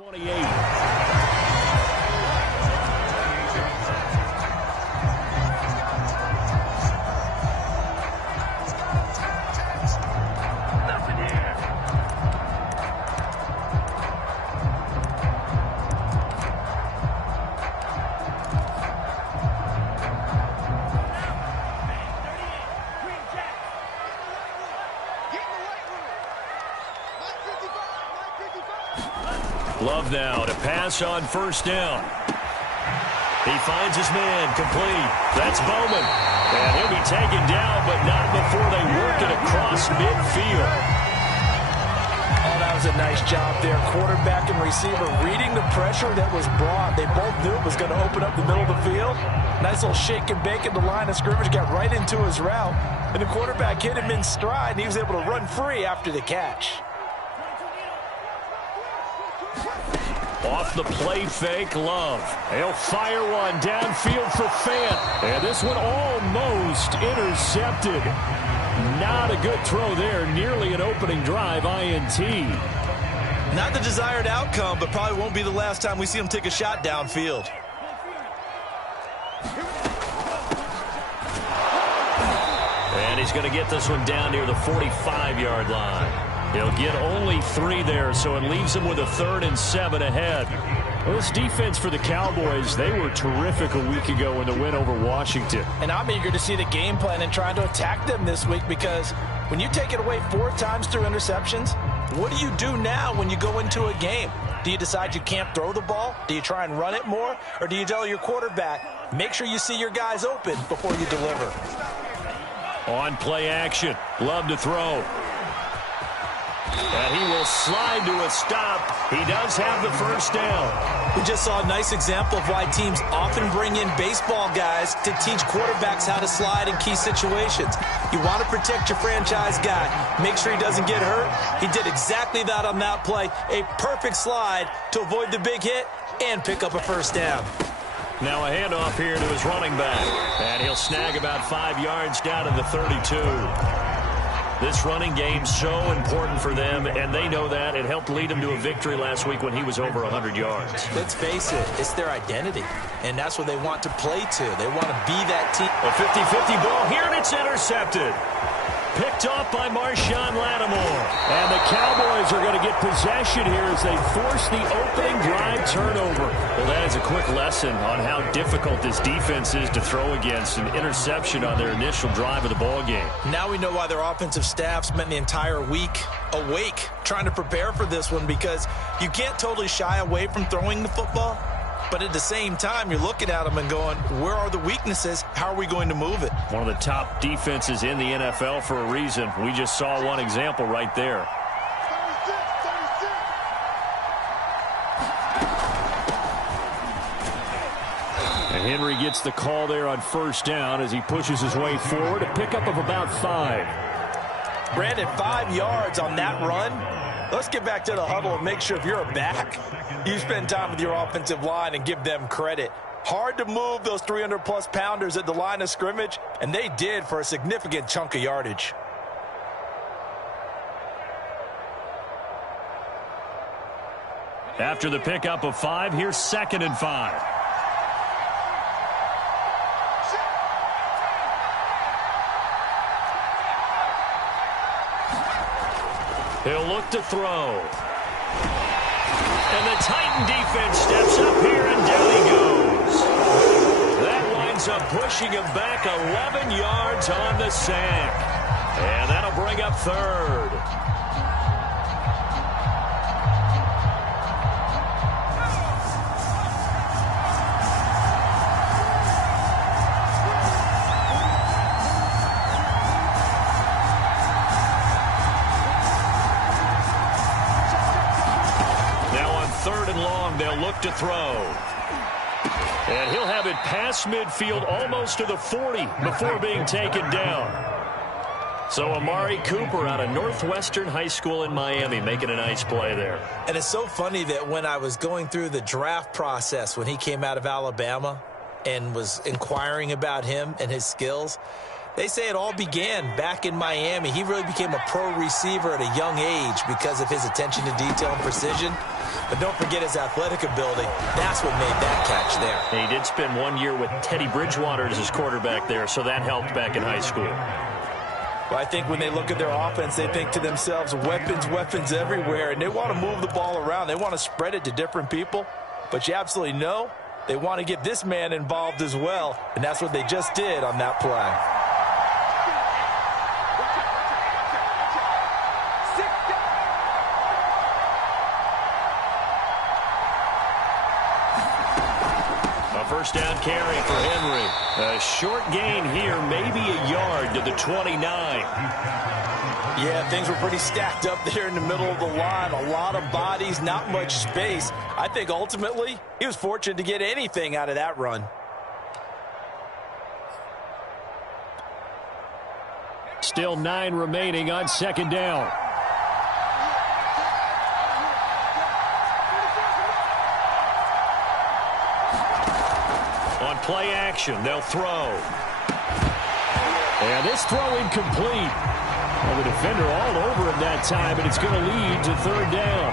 28. Love now to pass on first down. He finds his man complete. That's Bowman. And he'll be taken down, but not before they work it across midfield. Oh, that was a nice job there. Quarterback and receiver reading the pressure that was brought. They both knew it was going to open up the middle of the field. Nice little shake and bake at the line of scrimmage. Got right into his route. And the quarterback hit him in stride, and he was able to run free after the catch. Off the play fake, Love. He'll fire one downfield for Fant. And this one almost intercepted. Not a good throw there. Nearly an opening drive INT. Not the desired outcome, but probably won't be the last time we see him take a shot downfield. And he's going to get this one down near the 45-yard line. He'll get only 3 there, so it leaves him with a 3rd and 7 ahead. Well, this defense for the Cowboys, they were terrific a week ago in the win over Washington. And I'm eager to see the game plan and trying to attack them this week, because when you take it away 4 times through interceptions, what do you do now when you go into a game? Do you decide you can't throw the ball? Do you try and run it more? Or do you tell your quarterback, make sure you see your guys open before you deliver? On play action, Love to throw. And he will slide to a stop. He does have the first down. We just saw a nice example of why teams often bring in baseball guys to teach quarterbacks how to slide in key situations. You want to protect your franchise guy. Make sure he doesn't get hurt. He did exactly that on that play. A perfect slide to avoid the big hit and pick up a first down. Now a handoff here to his running back. And he'll snag about 5 yards down to the 32. This running game's so important for them, and they know that. It helped lead them to a victory last week when he was over 100 yards. Let's face it, it's their identity, and that's what they want to play to. They want to be that team. A 50-50 ball here, and it's intercepted. Picked off by Marshawn Lattimore. And the Cowboys are going to get possession here as they force the opening drive turnover. Well, that is a quick lesson on how difficult this defense is to throw against. An interception on their initial drive of the ball game. Now we know why their offensive staff spent the entire week awake trying to prepare for this one, because you can't totally shy away from throwing the football. But at the same time, you're looking at them and going, where are the weaknesses? How are we going to move it? One of the top defenses in the NFL for a reason. We just saw one example right there. And Henry gets the call there on first down as he pushes his way forward. A pickup of about 5. Brandon, 5 yards on that run. Let's get back to the huddle and make sure if you're a back, you spend time with your offensive line and give them credit. Hard to move those 300-plus pounders at the line of scrimmage, and they did for a significant chunk of yardage. After the pickup of 5, here's 2nd and 5. He'll look to throw. And the Titan defense steps up here, and down he goes. That winds up pushing him back 11 yards on the sack. And that'll bring up 3rd. They'll look to throw. And he'll have it past midfield almost to the 40 before being taken down. So Amari Cooper out of Northwestern High School in Miami making a nice play there. And it's so funny that when I was going through the draft process when he came out of Alabama and was inquiring about him and his skills, They say it all began back in Miami. He really became a pro receiver at a young age because of his attention to detail and precision. But don't forget his athletic ability. That's what made that catch there. He did spend 1 year with Teddy Bridgewater as his quarterback there, so that helped back in high school. Well, I think when they look at their offense, they think to themselves, weapons, weapons everywhere, and they want to move the ball around. They want to spread it to different people. But you absolutely know they want to get this man involved as well, and that's what they just did on that play. First down carry for Henry. A short gain here, maybe a yard to the 29. Yeah, things were pretty stacked up there in the middle of the line. A lot of bodies, not much space. I think ultimately he was fortunate to get anything out of that run. Still 9 remaining on second down. On play action, they'll throw. And this throw incomplete. Well, the defender all over him that time, and it's going to lead to third down.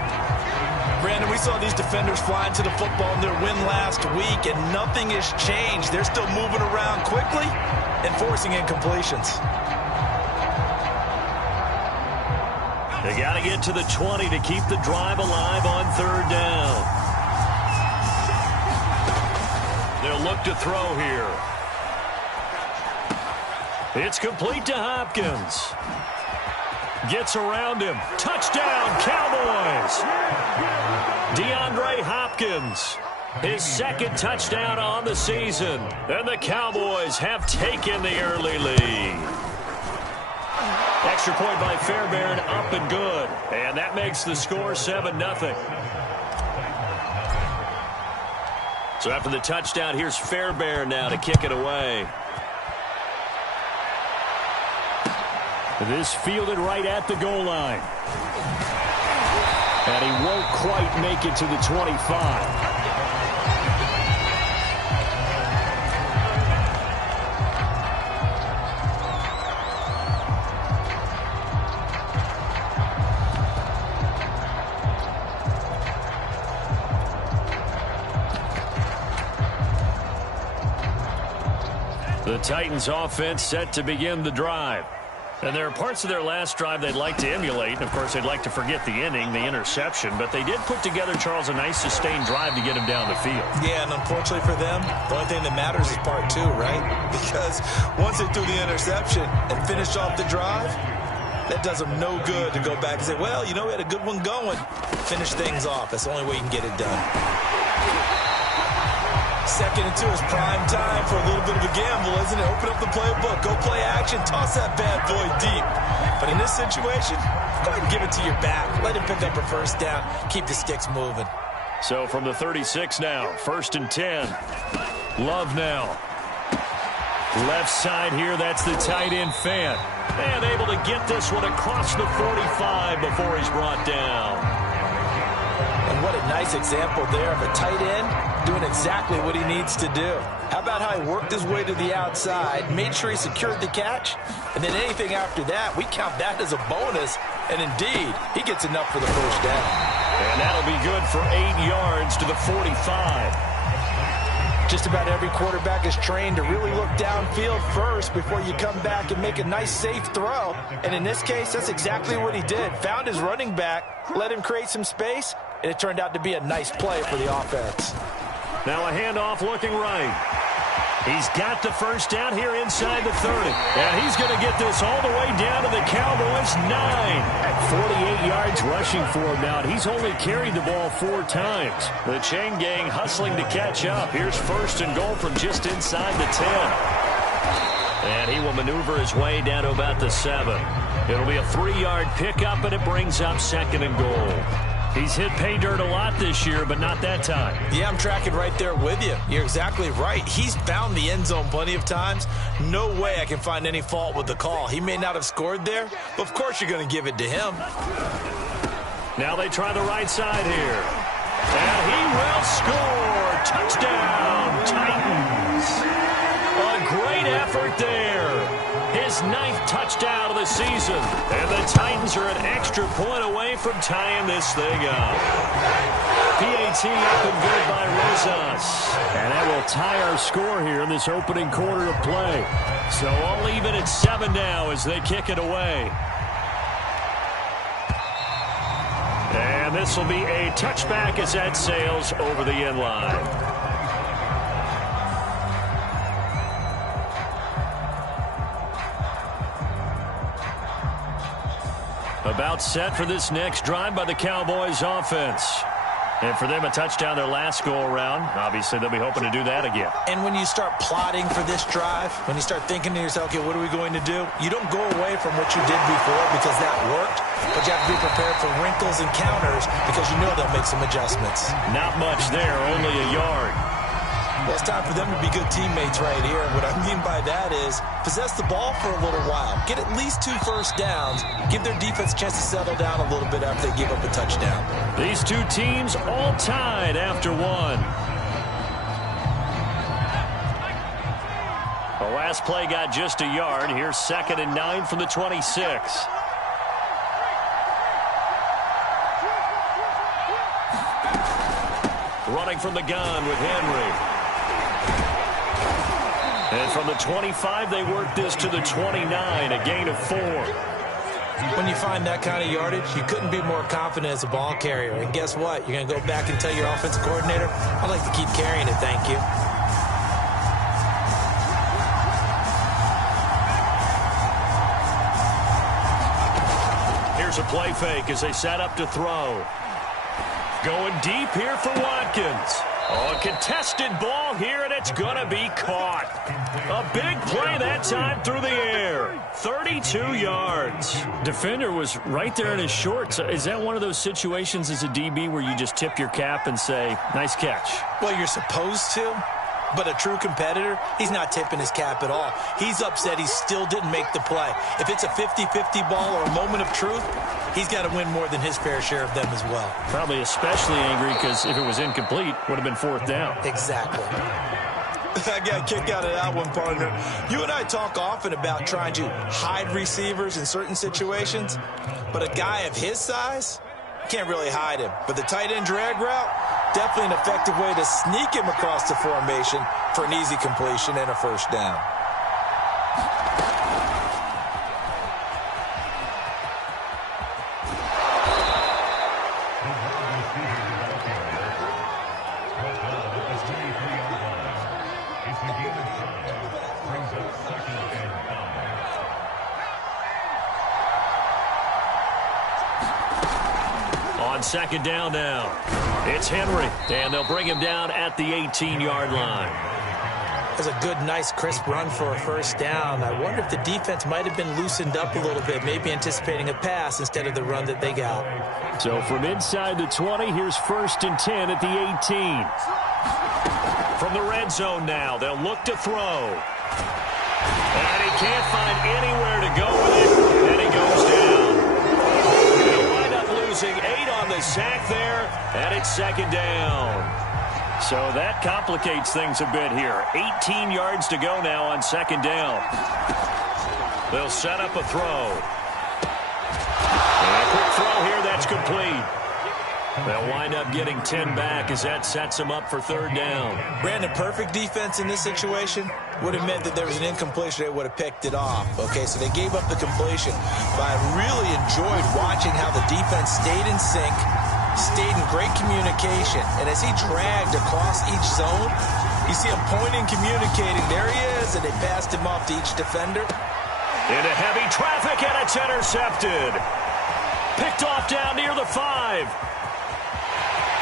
Brandon, we saw these defenders flying to the football in their win last week, and nothing has changed. They're still moving around quickly and forcing incompletions. They got to get to the 20 to keep the drive alive on third down. They'll look to throw here. It's complete to Hopkins. Gets around him. Touchdown, Cowboys. DeAndre Hopkins. His second touchdown on the season. And the Cowboys have taken the early lead. Extra point by Fairbairn, up and good. And that makes the score 7-0. So after the touchdown, here's Fairbairn now to kick it away. This fielded right at the goal line. And he won't quite make it to the 25. The Titans offense set to begin the drive. And there are parts of their last drive they'd like to emulate. And, of course, they'd like to forget the inning, the interception. But they did put together, Charles, a nice sustained drive to get him down the field. Yeah, and unfortunately for them, the only thing that matters is part 2, right? Because once they threw the interception and finished off the drive, that does them no good to go back and say, well, you know, we had a good one going. Finish things off. That's the only way you can get it done. 2nd and 2 is prime time for a little bit of a gamble, isn't it? Open up the playbook, go play action, toss that bad boy deep. But in this situation, go ahead and give it to your back. Let him pick up a first down, keep the sticks moving. So from the 36 now, 1st and 10. Love now. Left side here, that's the tight end Fant. And able to get this one across the 45 before he's brought down. And what a nice example there of a tight end doing exactly what he needs to do. How about how he worked his way to the outside, made sure he secured the catch, and then anything after that, we count that as a bonus. And indeed, he gets enough for the first down. And that'll be good for 8 yards to the 45. Just about every quarterback is trained to really look downfield first before you come back and make a nice, safe throw. And in this case, that's exactly what he did. Found his running back, let him create some space, and it turned out to be a nice play for the offense. Now a handoff looking right. He's got the first down here inside the 30. And he's going to get this all the way down to the Cowboys' 9. 48 yards rushing for him now. He's only carried the ball 4 times. The chain gang hustling to catch up. Here's 1st and goal from just inside the 10. And he will maneuver his way down to about the 7. It'll be a 3-yard pickup, and it brings up 2nd and goal. He's hit pay dirt a lot this year, but not that time. Yeah, I'm tracking right there with you. You're exactly right. He's found the end zone plenty of times. No way I can find any fault with the call. He may not have scored there, but of course you're going to give it to him. Now they try the right side here. And he will score. Touchdown, Titans. A great effort there. his 9th touchdown of the season. And the Titans are an extra point away from tying this thing up. PAT up and good by Rosas. And that will tie our score here in this opening quarter of play. So all even at 7 now as they kick it away. And this will be a touchback as that sails over the end line. About set for this next drive by the Cowboys offense. And for them, a touchdown their last go-around. Obviously, they'll be hoping to do that again. And when you start plotting for this drive, when you start thinking to yourself, okay, what are we going to do? You don't go away from what you did before because that worked. But you have to be prepared for wrinkles and counters because you know they'll make some adjustments. Not much there, only a yard. Well, it's time for them to be good teammates right here. What I mean by that is possess the ball for a little while. Get at least 2 first downs. Give their defense a chance to settle down a little bit after they give up a touchdown. These two teams all tied after 1. The last play got just a yard. Here's 2nd and 9 from the 26. Running from the gun with Henry. And from the 25, they work this to the 29, a gain of 4. When you find that kind of yardage, you couldn't be more confident as a ball carrier. And guess what? You're going to go back and tell your offensive coordinator, I'd like to keep carrying it, thank you. Here's a play fake as they set up to throw. Going deep here for Watkins. Oh, a contested ball here, and it's going to be caught. A big play that time through the air. 32 yards. Defender was right there in his shorts. Is that one of those situations as a DB where you just tip your cap and say, nice catch? Well, you're supposed to. But a true competitor, he's not tipping his cap at all. He's upset he still didn't make the play. If it's a 50-50 ball or a moment of truth, he's got to win more than his fair share of them as well. Probably especially angry because if it was incomplete, would have been 4th down. Exactly. I got a kick out of that one, partner. You and I talk often about trying to hide receivers in certain situations, but a guy of his size can't really hide him. But the tight end drag route, definitely an effective way to sneak him across the formation for an easy completion and a first down. On 2nd down now, it's Henry, and they'll bring him down at the 18-yard line. That's a good, nice, crisp run for a first down. I wonder if the defense might have been loosened up a little bit, maybe anticipating a pass instead of the run that they got. So from inside the 20, here's 1st and 10 at the 18. From the red zone now, they'll look to throw. And he can't find anywhere to go with it, and he goes down. They'll wind up losing 8 on the sack there, and it's 2nd down. So that complicates things a bit here. 18 yards to go now on 2nd down. They'll set up a throw. And a quick throw here, that's complete. They'll wind up getting 10 back as that sets them up for 3rd down. Brandon, perfect defense in this situation would have meant that there was an incompletion. They would have picked it off. Okay, so they gave up the completion. But I really enjoyed watching how the defense stayed in sync, stayed in great communication. And as he dragged across each zone, you see him pointing, communicating. There he is, and they passed him off to each defender. Into heavy traffic, and it's intercepted. Picked off down near the 5.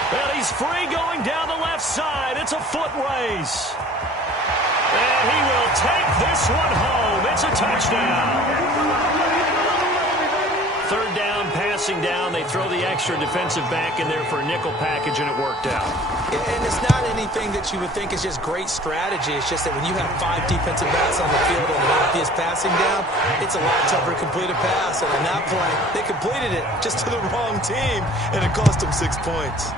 And he's free going down the left side. It's a foot race. And he will take this one home. It's a touchdown. 3rd down, passing down. They throw the extra defensive back in there for a nickel package, and it worked out. And it's not anything that you would think is just great strategy. It's just that when you have 5 defensive backs on the field and an obvious passing down, it's a lot tougher to complete a pass. And on that play, they completed it just to the wrong team, and it cost them 6 points.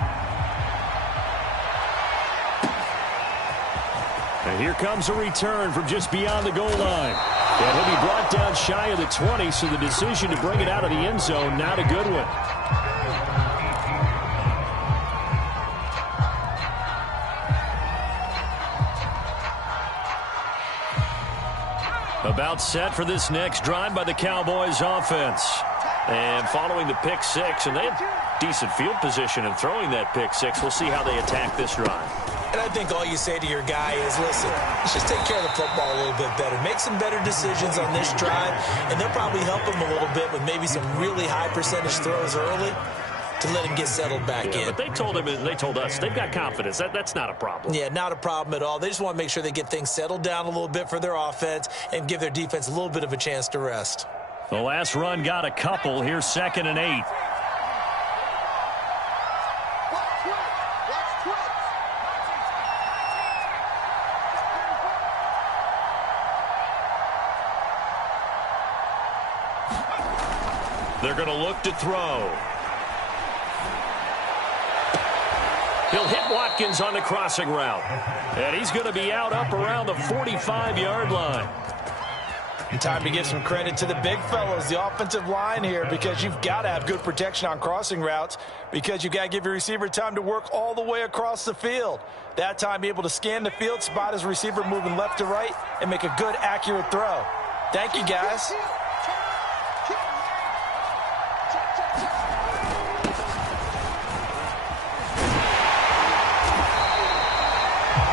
And here comes a return from just beyond the goal line. And he'll be brought down shy of the 20, so the decision to bring it out of the end zone, not a good one. About set for this next drive by the Cowboys offense. And following the pick six, and they have decent field position in throwing that pick six. We'll see how they attack this drive. And I think all you say to your guy is, listen, let's just take care of the football a little bit better. Make some better decisions on this drive, and they'll probably help him a little bit with maybe some really high percentage throws early to let him get settled back in. But they told him, and they told us, they've got confidence. That's not a problem. Yeah, not a problem at all. They just want to make sure they get things settled down a little bit for their offense and give their defense a little bit of a chance to rest. The last run got a couple. Here's 2nd and 8. They're going to look to throw. He'll hit Watkins on the crossing route. And he's going to be out up around the 45-yard line. And time to give some credit to the big fellows, the offensive line here, because you've got to have good protection on crossing routes, because you've got to give your receiver time to work all the way across the field. That time, be able to scan the field, spot his receiver moving left to right, and make a good, accurate throw. Thank you, guys.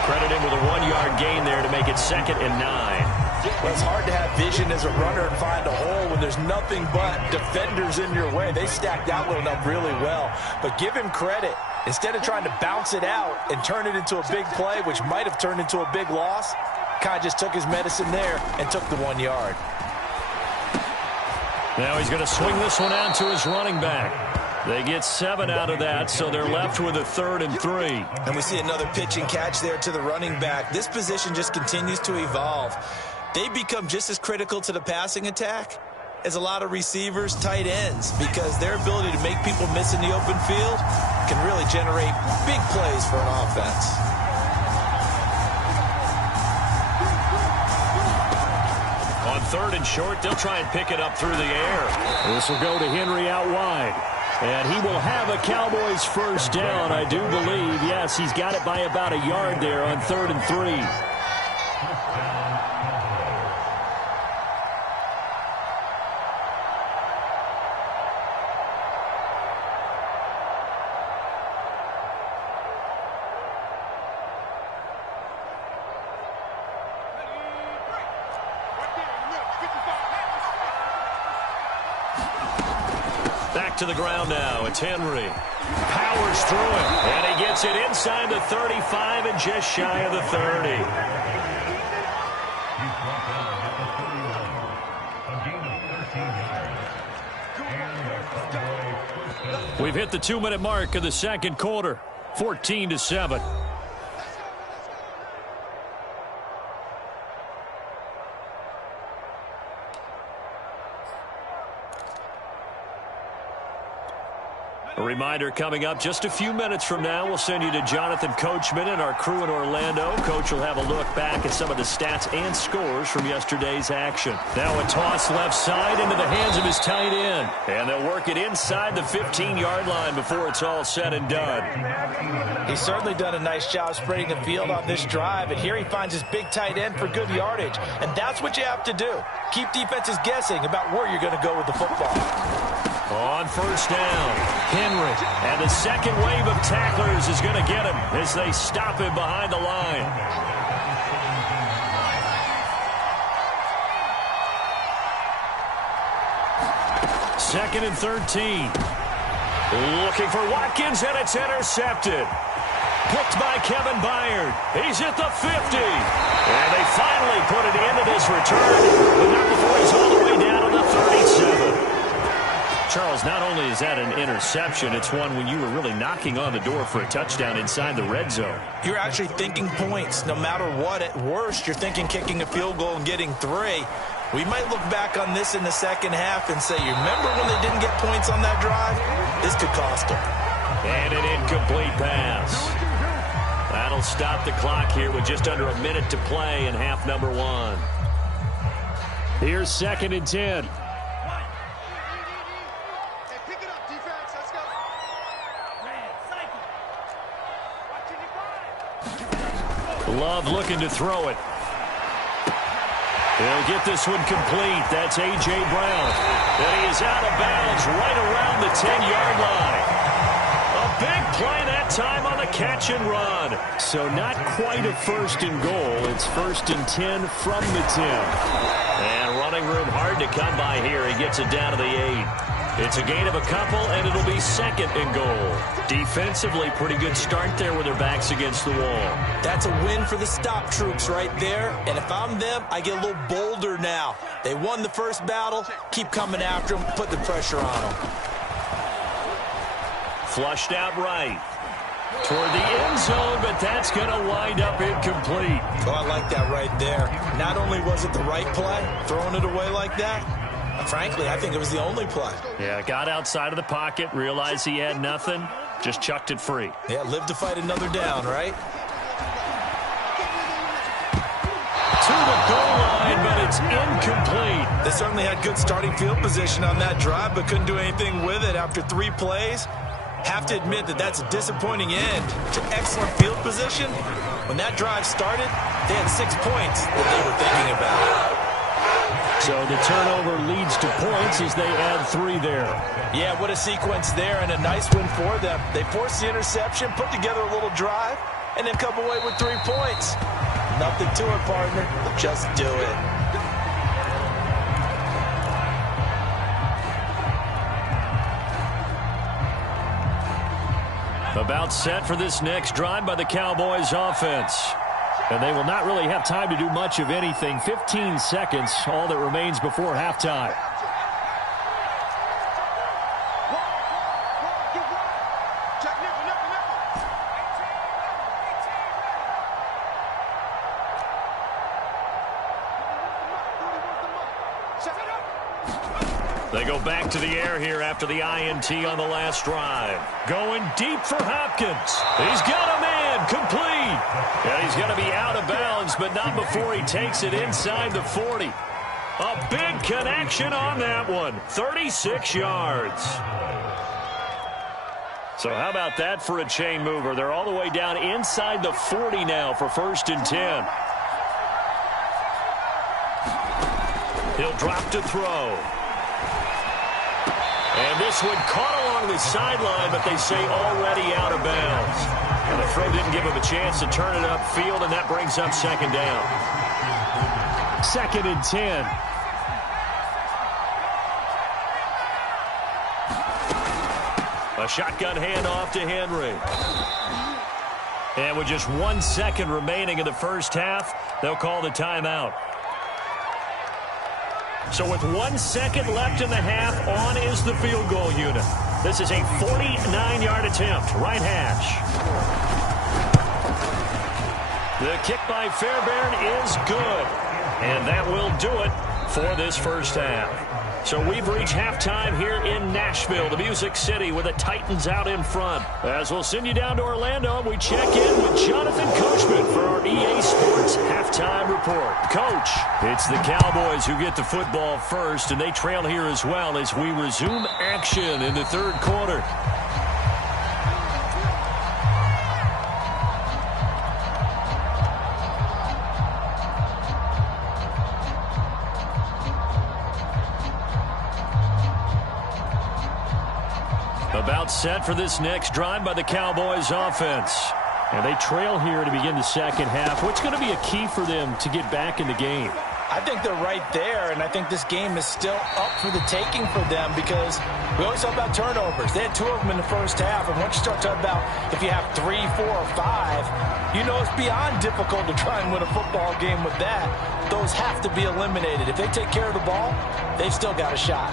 Credit him with a 1-yard gain there to make it 2nd and 9. Well, it's hard to have vision as a runner and find a hole when there's nothing but defenders in your way. They stacked that one up really well. But give him credit. Instead of trying to bounce it out and turn it into a big play, which might have turned into a big loss, kind of just took his medicine there and took the 1 yard. Now he's going to swing this one out to his running back. They get 7 out of that, so they're left with a 3rd and 3. And we see another pitch and catch there to the running back. This position just continues to evolve. They become just as critical to the passing attack as a lot of receivers, tight ends, because their ability to make people miss in the open field can really generate big plays for an offense. On 3rd and short, they'll try and pick it up through the air. This will go to Henry out wide. And he will have a Cowboys first down, I do believe. Yes, he's got it by about a yard there on 3rd and 3. Back to the ground now. It's Henry. Powers through it. And he gets it inside the 35 and just shy of the 30. We've hit the 2-minute mark of the second quarter. 14-7. A reminder coming up just a few minutes from now. We'll send you to Jonathan Coachman and our crew in Orlando. Coach will have a look back at some of the stats and scores from yesterday's action. Now a toss left side into the hands of his tight end. And they'll work it inside the 15-yard line before it's all said and done. He's certainly done a nice job spreading the field on this drive. And here he finds his big tight end for good yardage. And that's what you have to do. Keep defenses guessing about where you're going to go with the football. On first down, Henry. And the second wave of tacklers is going to get him as they stop him behind the line. Second and 13. Looking for Watkins, and it's intercepted. Picked by Kevin Byard. He's at the 50. And they finally put it into this return, but not before he's all the way down to the 37. Charles, not only is that an interception, it's one when you were really knocking on the door for a touchdown inside the red zone. You're actually thinking points. No matter what, at worst, you're thinking kicking a field goal and getting 3. We might look back on this in the second half and say, you remember when they didn't get points on that drive? This could cost them. And an incomplete pass. That'll stop the clock here with just under a minute to play in half number 1. Here's 2nd and 10. Love looking to throw it. He'll get this one complete. That's A.J. Brown. And he is out of bounds right around the 10-yard line. A big play that time on the catch and run. So not quite a 1st and goal. It's 1st and 10 from the 10. And running room hard to come by here. He gets it down to the 8. It's a gain of a couple, and it'll be 2nd and goal. Defensively, pretty good start there with their backs against the wall. That's a win for the stop troops right there. And if I'm them, I get a little bolder now. They won the first battle. Keep coming after them. Put the pressure on them. Flushed out right. Toward the end zone, but that's going to wind up incomplete. Oh, I like that right there. Not only was it the right play, throwing it away like that, frankly, I think it was the only play. Yeah, got outside of the pocket, realized he had nothing, just chucked it free. Yeah, live to fight another down, right? To the goal line, but it's incomplete. They certainly had good starting field position on that drive, but couldn't do anything with it after 3 plays. Have to admit that that's a disappointing end to excellent field position. When that drive started, they had 6 points that they were thinking about. So the turnover leads to points as they add 3 there. Yeah, what a sequence there, and a nice win for them. They forced the interception, put together a little drive, and then come away with 3 points. Nothing to it, partner. Just do it. About set for this next drive by the Cowboys offense. And they will not really have time to do much of anything. 15 seconds, all that remains before halftime. They go back to the air here after the INT on the last drive. Going deep for Hopkins. He's got a man complete. And he's going to be out of bounds, but not before he takes it inside the 40. A big connection on that one. 36 yards. So how about that for a chain mover? They're all the way down inside the 40 now for 1st and 10. He'll drop to throw. And this one caught along the sideline, but they say already out of bounds. And the throw didn't give him a chance to turn it upfield, and that brings up 2nd down. 2nd and 10. A shotgun handoff to Henry. And with just 1 second remaining in the first half, they'll call the timeout. So with 1 second left in the half, on is the field goal unit. This is a 49-yard attempt, right hash. The kick by Fairbairn is good. And that will do it for this first half. So we've reached halftime here in Nashville, the Music City, with the Titans out in front. As we'll send you down to Orlando, we check in with Jonathan Coachman for our EA Sports Halftime Report. Coach, it's the Cowboys who get the football first, and they trail here as well as we resume action in the 3rd quarter. About set for this next drive by the Cowboys offense. And they trail here to begin the second half. What's going to be a key for them to get back in the game? I think they're right there, and I think this game is still up for the taking for them because we always talk about turnovers. They had 2 of them in the first half, and once you start talking about if you have 3, 4, or 5, you know it's beyond difficult to try and win a football game with that. Those have to be eliminated. If they take care of the ball, they've still got a shot.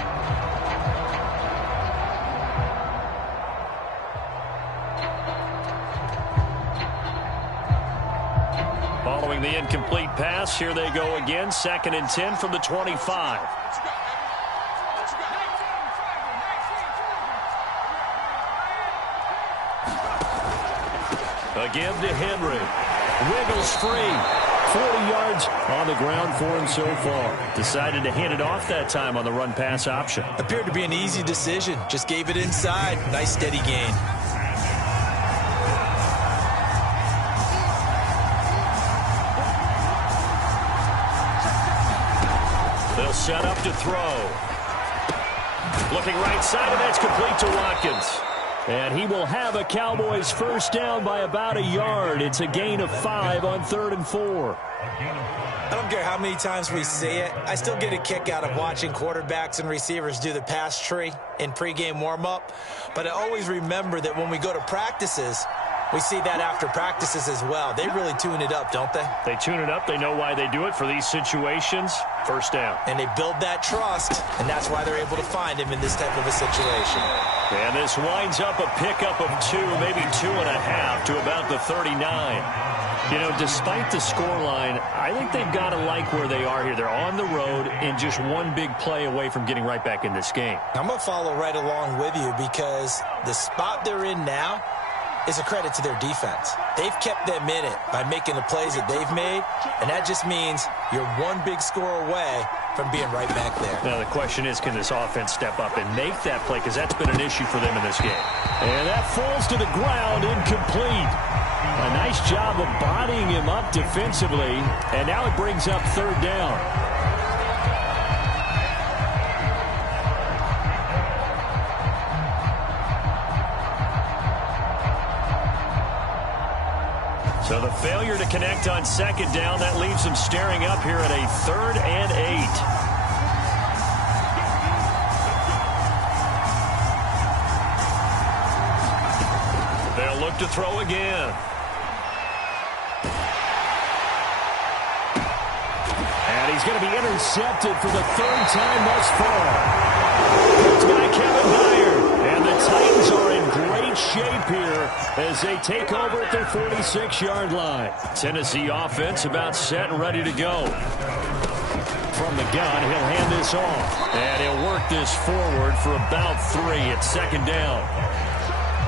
Following the incomplete pass, here they go again. 2nd and 10 from the 25. A give to Henry. Wiggles free. 40 yards on the ground for him so far. Decided to hand it off that time on the run-pass option. Appeared to be an easy decision. Just gave it inside. Nice steady gain. They'll set up to throw. Looking right side, and that's complete to Watkins. And he will have a Cowboys first down by about a yard. It's a gain of 5 on 3rd and 4. I don't care how many times we see it. I still get a kick out of watching quarterbacks and receivers do the pass tree in pregame warm-up. But I always remember that when we go to practices, we see that after practices as well. They really tune it up, don't they? They tune it up. They know why they do it for these situations. First down. And they build that trust, and that's why they're able to find him in this type of a situation. And this winds up a pickup of 2, maybe 2.5 to about the 39. You know, despite the scoreline, I think they've got to like where they are here. They're on the road and just one big play away from getting right back in this game. I'm going to follow right along with you because the spot they're in now is a credit to their defense. They've kept them in it by making the plays that they've made, and that just means you're one big score away from being right back there. Now, the question is, can this offense step up and make that play? Because that's been an issue for them in this game. And that falls to the ground, incomplete. A nice job of bodying him up defensively, and now it brings up 3rd down. So the failure to connect on 2nd down, that leaves them staring up here at a 3rd and 8. They'll look to throw again. And he's going to be intercepted for the 3rd time thus far. It's by Kevin Byard. And the Titans are in great shape here as they take over at their 46-yard line. Tennessee offense about set and ready to go. From the gun, he'll hand this off. And he'll work this forward for about 3 at 2nd down.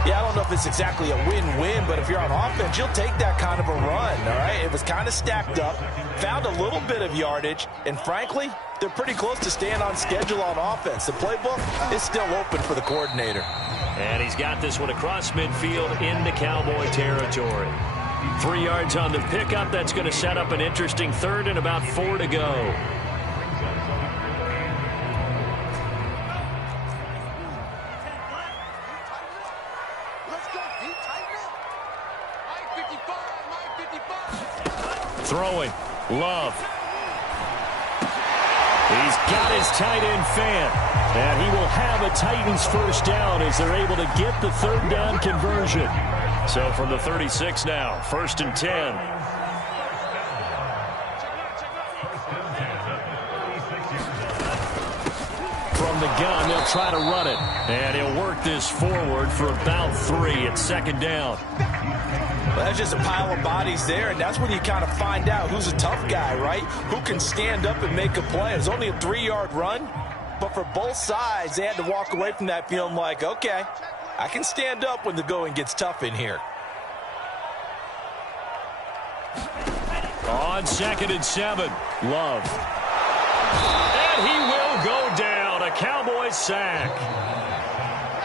Yeah, I don't know if it's exactly a win-win, but if you're on offense, you'll take that kind of a run, all right? It was kind of stacked up, found a little bit of yardage, and frankly, they're pretty close to staying on schedule on offense. The playbook is still open for the coordinator. And he's got this one across midfield into Cowboy territory. 3 yards on the pickup. That's going to set up an interesting 3rd and about 4 to go. Throwing. Love. He's got his tight end fan. And he will have a Titans first down as they're able to get the 3rd down conversion. So from the 36 now, 1st and 10. From the gun, they'll try to run it. And he'll work this forward for about 3 at 2nd down. Well, that's just a pile of bodies there, and that's when you kind of find out who's a tough guy, right? Who can stand up and make a play. It was only a 3-yard run, but for both sides, they had to walk away from that feeling like, okay, I can stand up when the going gets tough in here. On 2nd and 7, Love. And he will go down, a Cowboys sack.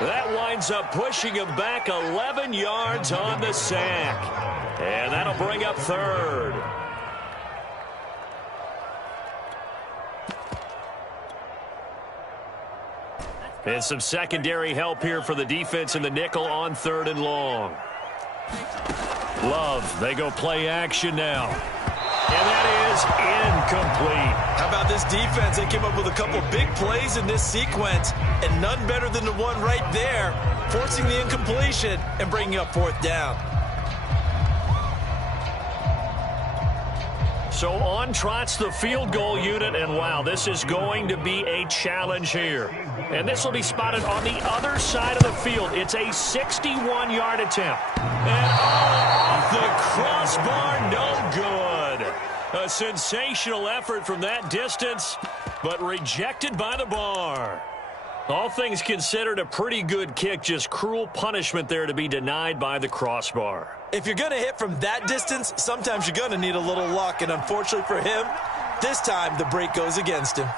That winds up pushing him back 11 yards on the sack. And that'll bring up 3rd. And some secondary help here for the defense in the nickel on 3rd and long. Love, they go play action now. And that is incomplete. How about this defense? They came up with a couple big plays in this sequence, and none better than the one right there, forcing the incompletion and bringing up 4th down. So on trots the field goal unit, and wow, this is going to be a challenge here. And this will be spotted on the other side of the field. It's a 61-yard attempt. And off the crossbar, no good. A sensational effort from that distance, but rejected by the bar. All things considered, a pretty good kick. Just cruel punishment there to be denied by the crossbar. If you're going to hit from that distance, sometimes you're going to need a little luck. And unfortunately for him, this time the break goes against him.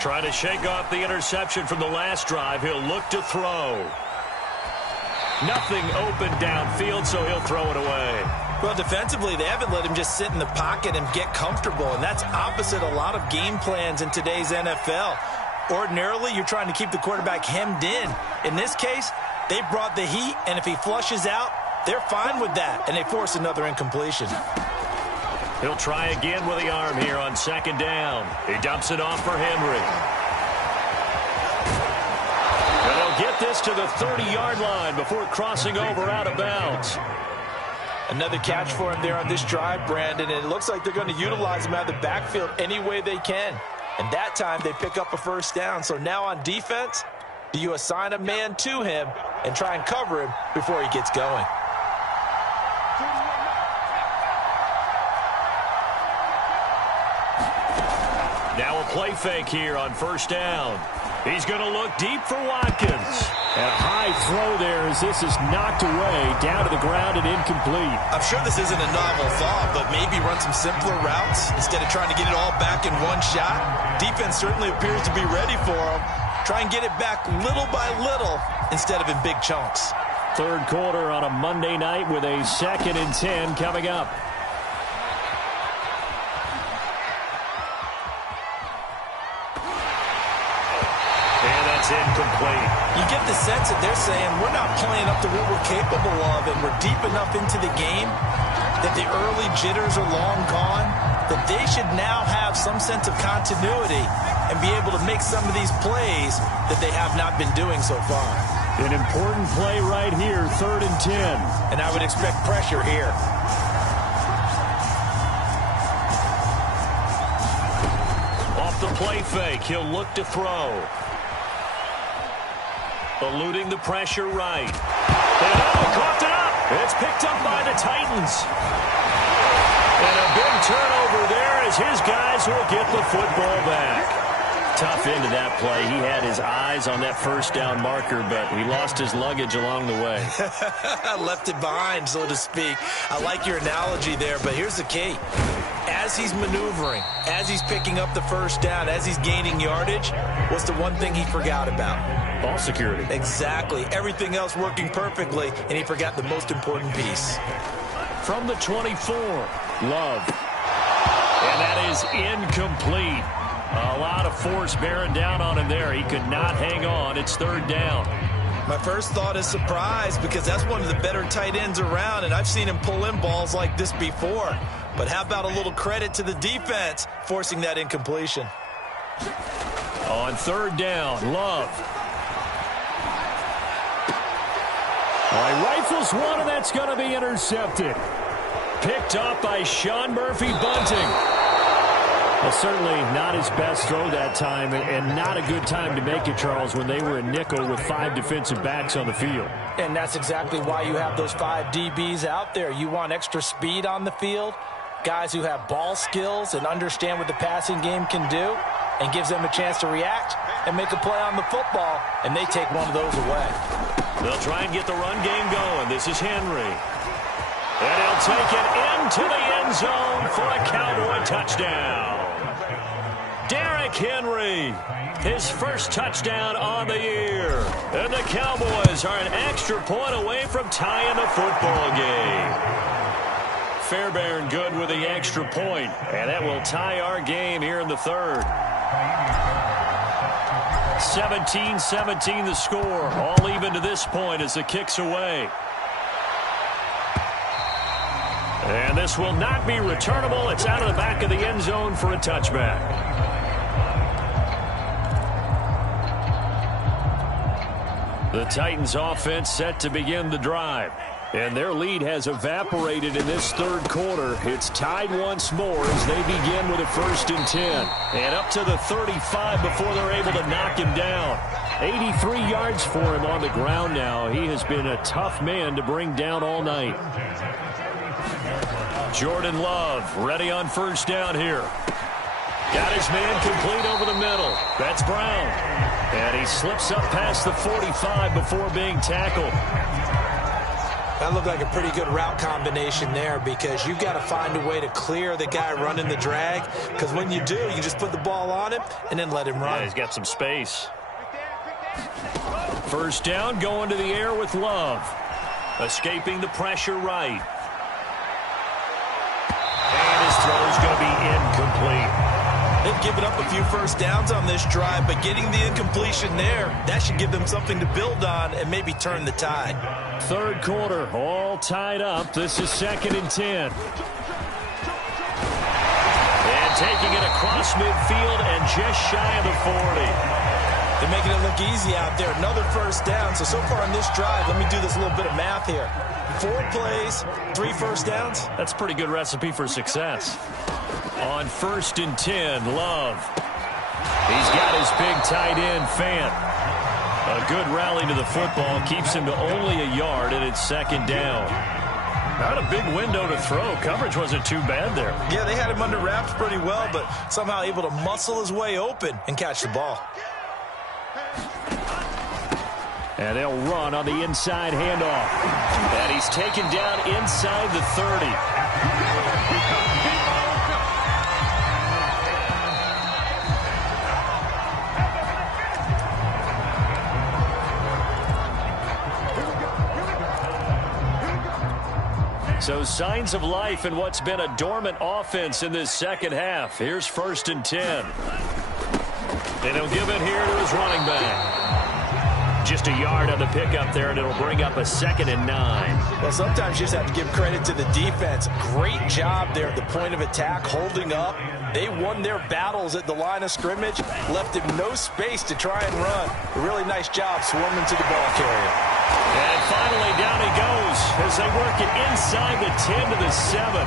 Trying to shake off the interception from the last drive. He'll look to throw. Nothing open downfield, so he'll throw it away. Well, defensively, they haven't let him just sit in the pocket and get comfortable, and that's opposite a lot of game plans in today's NFL. Ordinarily, you're trying to keep the quarterback hemmed in. In this case, they brought the heat, and if he flushes out, they're fine with that, and they force another incompletion. He'll try again with the arm here on second down. He dumps it off for Henry. And he'll get this to the 30-yard line before crossing over out of bounds. Another catch for him there on this drive, Brandon, and it looks like they're going to utilize him out of the backfield any way they can. And that time they pick up a first down. So now on defense, do you assign a man to him and try and cover him before he gets going? Now a play fake here on first down. He's going to look deep for Watkins. And a high throw there as this is knocked away, down to the ground and incomplete. I'm sure this isn't a novel thought, but maybe run some simpler routes instead of trying to get it all back in one shot. Defense certainly appears to be ready for him. Try and get it back little by little instead of in big chunks. Third quarter on a Monday night with a 2nd and 10 coming up. Incomplete. You get the sense that they're saying we're not playing up to what we're capable of, and we're deep enough into the game that the early jitters are long gone, that they should now have some sense of continuity and be able to make some of these plays that they have not been doing so far. An important play right here, 3rd and 10. And I would expect pressure here. Off the play fake, he'll look to throw. Eluding the pressure right. And coughed it up. It's picked up by the Titans. And a big turnover there as his guys will get the football back. Tough end of that play. He had his eyes on that first down marker, but he lost his luggage along the way. Left it behind, so to speak. I like your analogy there, but here's the key. As he's maneuvering, as he's picking up the first down, as he's gaining yardage, what's the one thing he forgot about? Ball security. Exactly. Everything else working perfectly, and he forgot the most important piece. From the 24, Love. And that is incomplete. A lot of force bearing down on him there. He could not hang on. It's 3rd down. My first thought is surprise, because that's one of the better tight ends around, and I've seen him pull in balls like this before. But how about a little credit to the defense forcing that incompletion? On 3rd down, Love. All right, rifles one, and that's going to be intercepted. Picked up by Sean Murphy-Bunting. Well, certainly not his best throw that time, and not a good time to make it, Charles, when they were in nickel with 5 defensive backs on the field. And that's exactly why you have those 5 DBs out there. You want extra speed on the field, guys who have ball skills and understand what the passing game can do, and gives them a chance to react and make a play on the football, and they take one of those away. They'll try and get the run game going. This is Henry. And he'll take it into the end zone for a Cowboy touchdown. Derrick Henry, his first touchdown on the year. And the Cowboys are an extra point away from tying the football game. Fairbairn good with the extra point, and that will tie our game here in the 3rd. 17-17 the score, all even to this point as the kick's away. And this will not be returnable. It's out of the back of the end zone for a touchback. The Titans offense set to begin the drive. And their lead has evaporated in this 3rd quarter. It's tied once more as they begin with a 1st and 10. And up to the 35 before they're able to knock him down. 83 yards for him on the ground now. He has been a tough man to bring down all night. Jordan Love ready on first down here. Got his man complete over the middle. That's Brown. And he slips up past the 45 before being tackled. That looked like a pretty good route combination there because you've got to find a way to clear the guy running the drag, because when you do, you just put the ball on him and then let him run. Yeah, he's got some space. First down, going to the air with Love. Escaping the pressure right. And his throw is going to be incomplete. They've given up a few first downs on this drive, but getting the incompletion there, that should give them something to build on and maybe turn the tide. Third quarter, all tied up. This is 2nd and 10. And taking it across midfield and just shy of the 40. They're making it look easy out there. Another first down. So far on this drive, let me do this little bit of math here. 4 plays, 3 first downs. That's a pretty good recipe for success. On 1st and 10, Love. He's got his big tight end, Fant. A good rally to the football keeps him to only a yard, and it's 2nd down. Not a big window to throw. Coverage wasn't too bad there. Yeah, they had him under wraps pretty well, but somehow able to muscle his way open and catch the ball. And they'll run on the inside handoff. And he's taken down inside the 30. So signs of life in what's been a dormant offense in this second half. Here's 1st and 10. And he'll give it here to his running back. Just a yard on the pickup there, and it'll bring up a 2nd and 9. Well, sometimes you just have to give credit to the defense. Great job there at the point of attack, holding up. They won their battles at the line of scrimmage, left him no space to try and run. A really nice job swarming to the ball carrier. And finally, down he goes as they work it inside the 10 to the 7.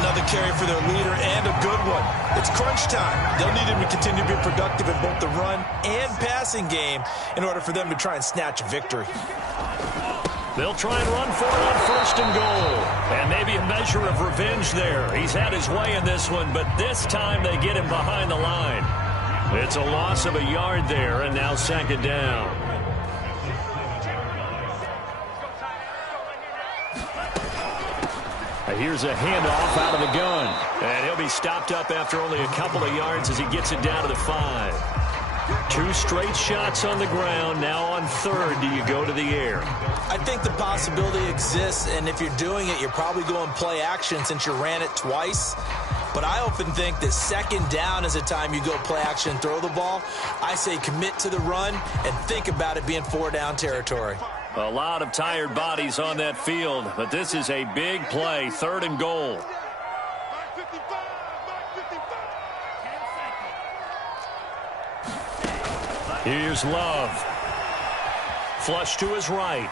Another carry for their leader and a good one. It's crunch time. They'll need him to continue to be productive in both the run and passing game in order for them to try and snatch a victory. They'll try and run for it on 1st and goal. And maybe a measure of revenge there. He's had his way in this one, but this time they get him behind the line. It's a loss of a yard there, and now 2nd down. Here's a handoff out of the gun. And he'll be stopped up after only a couple of yards as he gets it down to the 5. 2 straight shots on the ground. Now on 3rd, do you go to the air? I think the possibility exists, and if you're doing it, you're probably going play action since you ran it twice. But I often think that 2nd down is a time you go play action and throw the ball. I say commit to the run and think about it being 4-down territory. A lot of tired bodies on that field, but this is a big play, 3rd and goal. Here's Love. Flush to his right.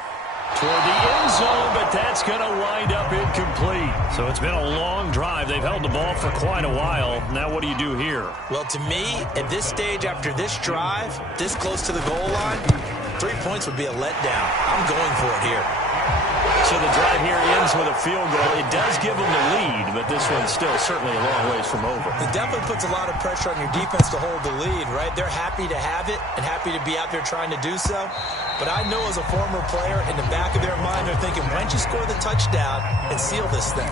Toward the end zone, but that's going to wind up incomplete. So it's been a long drive. They've held the ball for quite a while. Now what do you do here? Well, to me, at this stage after this drive, this close to the goal line, 3 points would be a letdown. I'm going for it here. So the drive here ends with a field goal. It does give them the lead, but this one's still certainly a long ways from over. It definitely puts a lot of pressure on your defense to hold the lead, right? They're happy to have it and happy to be out there trying to do so. But I know as a former player, in the back of their mind, they're thinking, why don't you score the touchdown and seal this thing?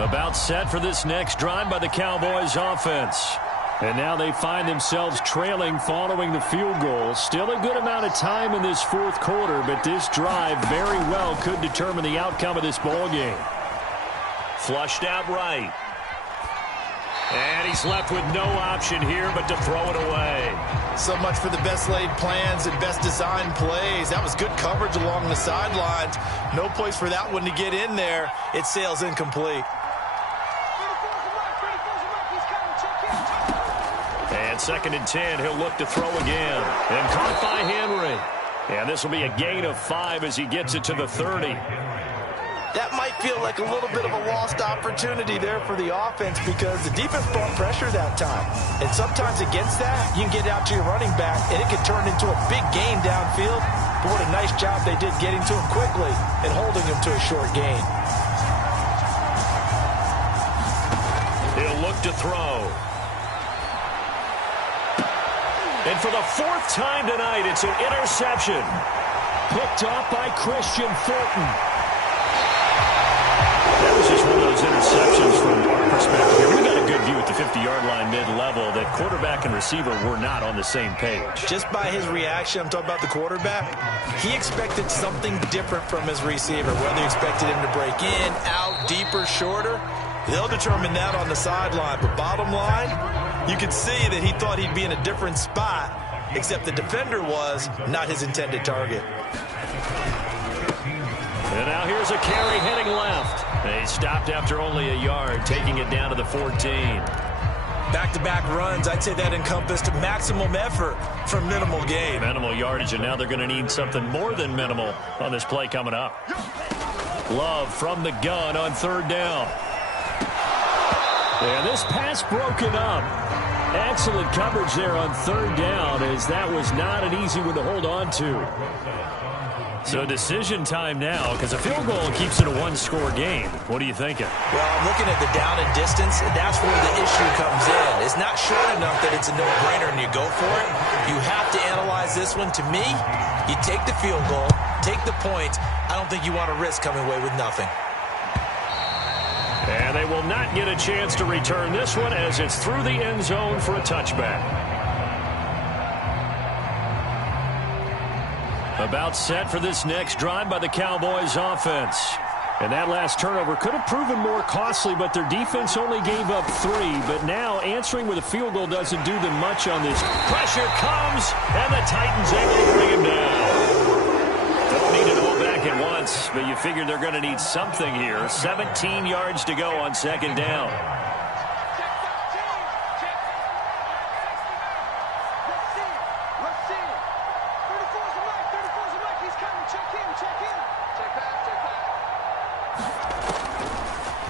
About set for this next drive by the Cowboys offense. And now they find themselves trailing following the field goal. Still a good amount of time in this 4th quarter, but this drive very well could determine the outcome of this ball game. Flushed out right. And he's left with no option here but to throw it away. So much for the best laid plans and best designed plays. That was good coverage along the sidelines. No place for that one to get in there. It sails incomplete. And 2nd and 10, he'll look to throw again. And caught by Henry. And this will be a gain of 5 as he gets it to the 30. That might feel like a little bit of a lost opportunity there for the offense because the defense brought pressure that time. And sometimes against that, you can get out to your running back, and it can turn into a big gain downfield. But what a nice job they did getting to him quickly and holding him to a short gain. He'll look to throw. And for the fourth time tonight, it's an interception. Picked off by Christian Fulton. That was just one of those interceptions from our perspective here. We got a good view at the 50-yard line mid-level that quarterback and receiver were not on the same page. Just by his reaction, I'm talking about the quarterback, he expected something different from his receiver, whether he expected him to break in, out, deeper, shorter. They'll determine that on the sideline. But bottom line, you could see that he thought he'd be in a different spot, except the defender was not his intended target. And now here's a carry heading left. He stopped after only a yard, taking it down to the 14. Back-to-back runs, I'd say that encompassed maximum effort for minimal gain. Minimal yardage, and now they're going to need something more than minimal on this play coming up. Love from the gun on third down. And this pass broken up. Excellent coverage there on third down, as that was not an easy one to hold on to. So decision time now, because a field goal keeps it a one-score game. What are you thinking? Well, I'm looking at the down and distance, and that's where the issue comes in. It's not short enough that it's a no-brainer and you go for it. You have to analyze this one. To me, you take the field goal, take the points. I don't think you want to risk coming away with nothing. And they will not get a chance to return this one, as it's through the end zone for a touchback. About set for this next drive by the Cowboys offense. And that last turnover could have proven more costly, but their defense only gave up 3. But now answering with a field goal doesn't do them much on this. Pressure comes, and the Titans able to bring him down. Don't need it all back at once, but you figure they're going to need something here. 17 yards to go on second down.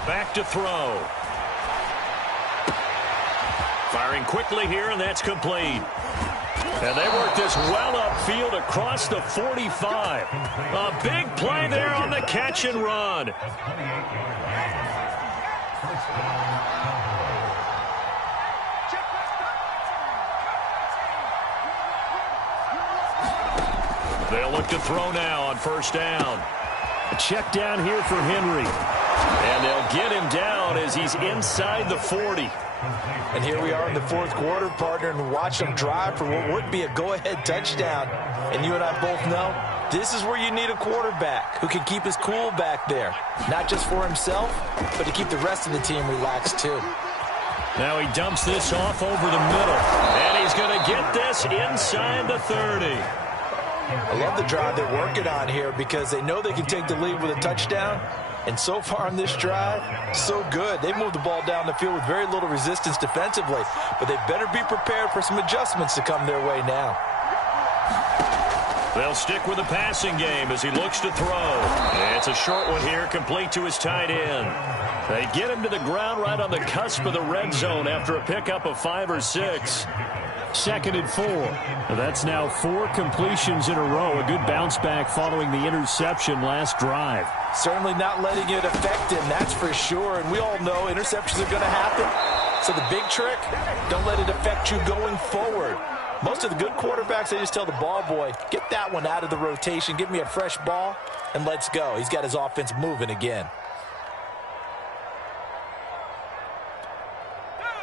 Back to throw. Firing quickly here, and that's complete. And they work this well upfield across the 45. A big play there on the catch and run. They'll look to throw now on first down. A check down here for Henry. And they'll get him down as he's inside the 40. And here we are in the fourth quarter, partner, and watch them drive for what would be a go-ahead touchdown. And you and I both know this is where you need a quarterback who can keep his cool back there. Not just for himself, but to keep the rest of the team relaxed too. Now he dumps this off over the middle. And he's going to get this inside the 30. I love the drive they're working on here because they know they can take the lead with a touchdown. And so far on this drive, so good. They moved the ball down the field with very little resistance defensively. But they better be prepared for some adjustments to come their way now. They'll stick with the passing game as he looks to throw. It's a short one here, complete to his tight end. They get him to the ground right on the cusp of the red zone after a pickup of 5 or 6. Second and 4. That's now 4 completions in a row. A good bounce back following the interception last drive. Certainly not letting it affect him, that's for sure. And we all know interceptions are going to happen. So the big trick, don't let it affect you going forward. Most of the good quarterbacks, they just tell the ball boy, get that one out of the rotation, give me a fresh ball, and let's go. He's got his offense moving again.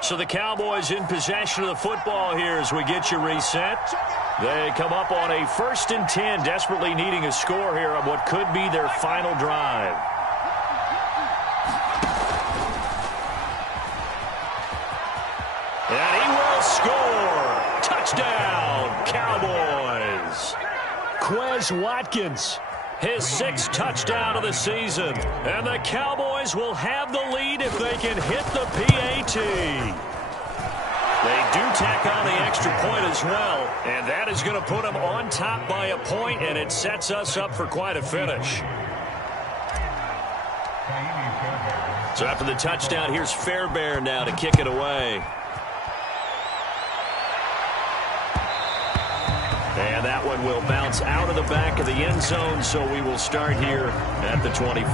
So the Cowboys in possession of the football here as we get you reset. They come up on a 1st and 10, desperately needing a score here on what could be their final drive. And he will score. Touchdown, Cowboys. Quez Watkins, his 6th touchdown of the season. And the Cowboys will have the lead if they can hit the PAT. They do tack on the extra point as well, and that is going to put them on top by a point, and it sets us up for quite a finish. So after the touchdown, here's Fairbairn now to kick it away. And And that one will bounce out of the back of the end zone, so we will start here at the 25.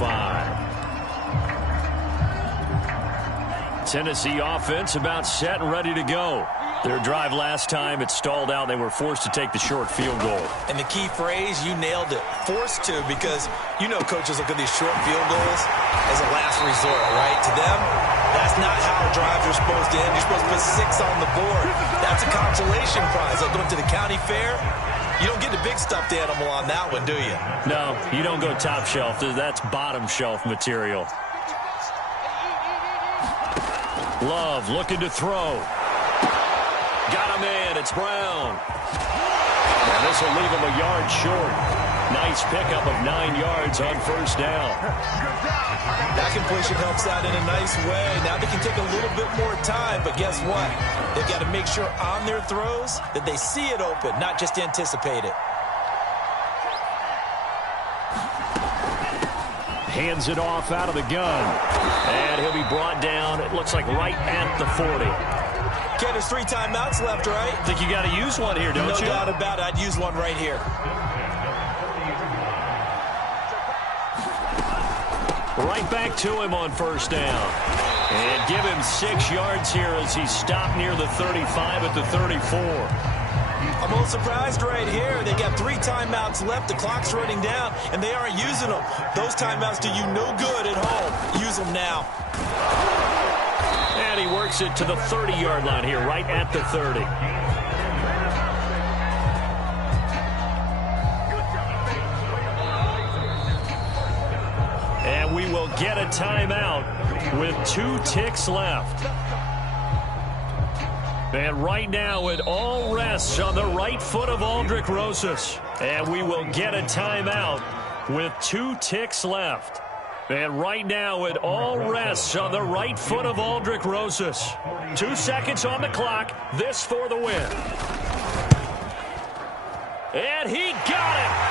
Tennessee offense about set and ready to go. Their drive last time, it stalled out. They were forced to take the short field goal. And the key phrase, you nailed it, forced to, because you know coaches look at these short field goals as a last resort, right? To them, that's not how drives are supposed to end. You're supposed to put 6 on the board. That's a consolation prize. Like going to the county fair, you don't get the big stuffed animal on that one, do you? No, you don't go top shelf. That's bottom shelf material. Love looking to throw. Got him in. It's Brown. And this will leave him a yard short. Nice pickup of 9 yards on first down. That completion helps out in a nice way. Now they can take a little bit more time, but guess what? They've got to make sure on their throws that they see it open, not just anticipate it. Hands it off out of the gun. And he'll be brought down, it looks like right at the 40. Okay, there's 3 timeouts left, right? I think you got to use one here, don't you? No doubt about it. I'd use one right here. Right back to him on first down. And give him 6 yards here as he's stopped near the 35 at the 34. I'm a little surprised right here. They got 3 timeouts left. The clock's running down, and they aren't using them. Those timeouts do you no good at home. Use them now. And he works it to the 30-yard line here, right at the 30. And we will get a timeout with 2 ticks left. And right now it all rests on the right foot of Aldrick Rosas. And we will get a timeout with 2 ticks left. And right now it all rests on the right foot of Aldrick Rosas. 2 seconds on the clock. This for the win. And he got it.